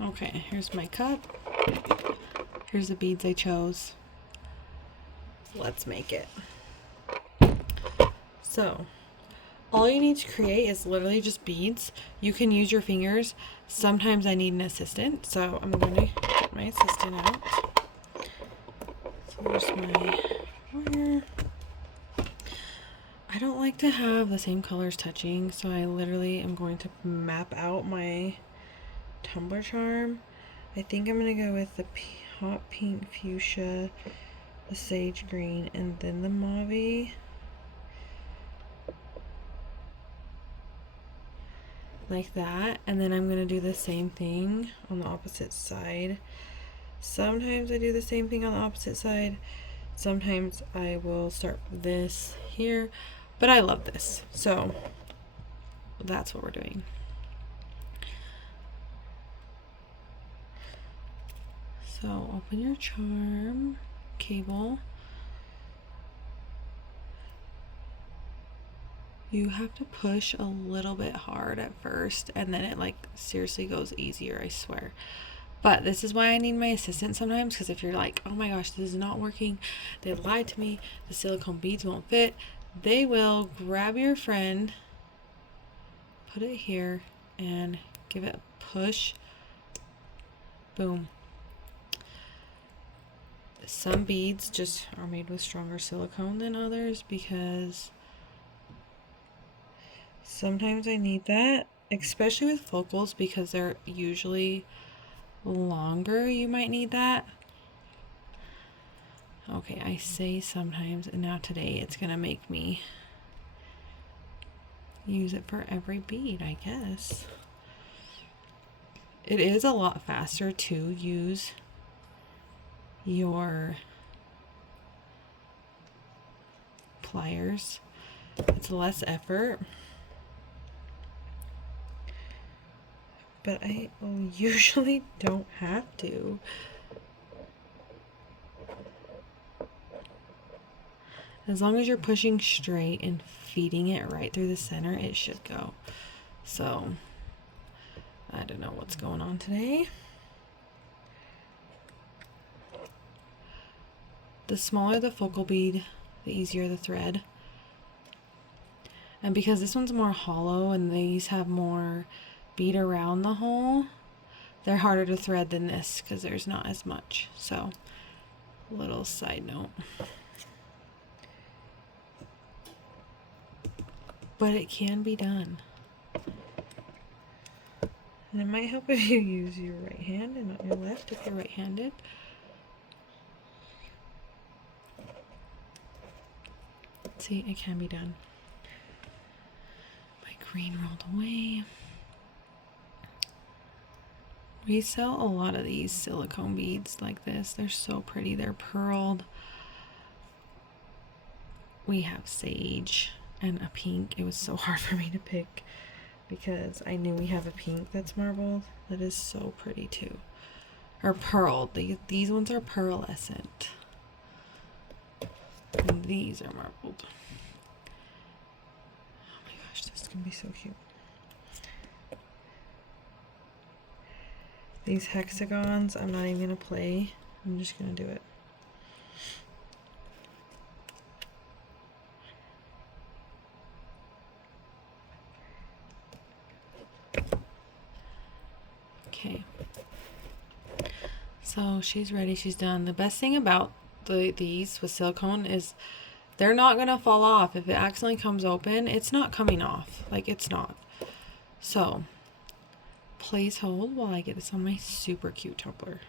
Okay, here's my cup. Here's the beads I chose. Let's make it. So, all you need to create is literally just beads. You can use your fingers. Sometimes I need an assistant, so I'm going to get my assistant out. So there's my wire. I don't like to have the same colors touching, so I literally am going to map out my Tumbler charm. I think I'm going to go with the hot pink fuchsia, the sage green, and then the mauve. Like that. And then I'm going to do the same thing on the opposite side. Sometimes I do the same thing on the opposite side. Sometimes I will start with this here. But I love this. So that's what we're doing. So open your charm cable. You have to push a little bit hard at first, and then it like seriously goes easier, I swear. But this is why I need my assistant sometimes, because if you're like, oh my gosh, this is not working, they lied to me, the silicone beads won't fit, they will grab your friend, put it here, and give it a push. Boom. Some beads just are made with stronger silicone than others because sometimes I need that, especially with focals because they're usually longer. You might need that. Okay, I say sometimes, and now today it's gonna make me use it for every bead, I guess. It is a lot faster to use your pliers. It's less effort. But I usually don't have to. As long as you're pushing straight and feeding it right through the center, it should go. So, I don't know what's going on today. The smaller the focal bead, the easier the thread. And because this one's more hollow and these have more bead around the hole, they're harder to thread than this because there's not as much. So, little side note. But it can be done. And it might help if you use your right hand and not your left if you're right-handed. See, it can be done. My green rolled away. We sell a lot of these silicone beads like this. They're so pretty. They're pearled. We have sage and a pink. It was so hard for me to pick because I knew we have a pink that's marbled. That is so pretty too. Or pearled. These ones are pearlescent. And these are marbled. Oh my gosh, this is gonna be so cute. These hexagons, I'm not even gonna play. I'm just gonna do it. Okay. So she's ready, she's done. The best thing about these with silicone is they're not gonna fall off. If it accidentally comes open, it's not coming off. Like, it's not. So please hold while I get this on my super cute tumbler.